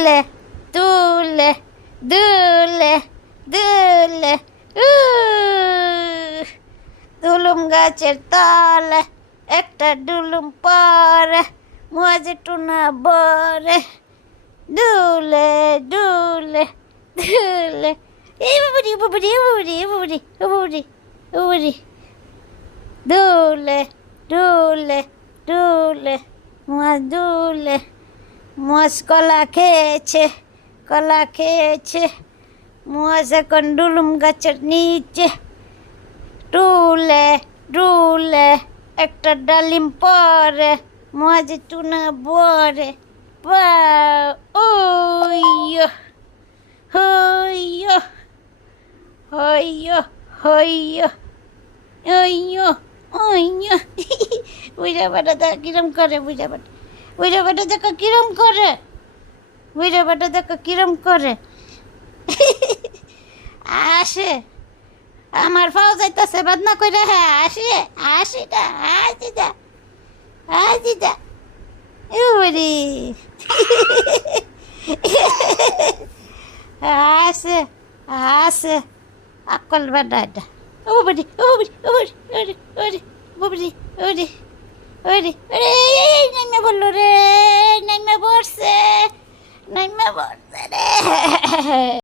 দুলে দুলে দুলে দুলে দুলুম গাছের তলে একটা ডুলুম পরে মজে টুনা বরে দুলে দুলে দুলে এই বাবুরি বাবুরি বাবুরি বাবুরি বাবুরি বাবুরি দুলে দুলে দুলে মাছ দুলে মাছ কলা খেয়েছে মাছ এখন ডুলুম গাছের নিচে ডুলে ডুলে একটা ডালিম পরে মাঝে টুনা বরে ওইয়ো হইয়ো হইয়ো হইয়ো ওইয়ো ওইয়ো বুঝা বাটা দেখ কিরম করে বুঝা বাটা দেখো কিরম করে বুঝা বাটা দেখো কিরম করে আসে আমার পাও যাইতেছে বদনা কইরা হ্যাঁ আসিটা আসিটা উরি আসে আকল বাডাটা ও বড়ি নাইমে বললো রে নাইমে বসছে রে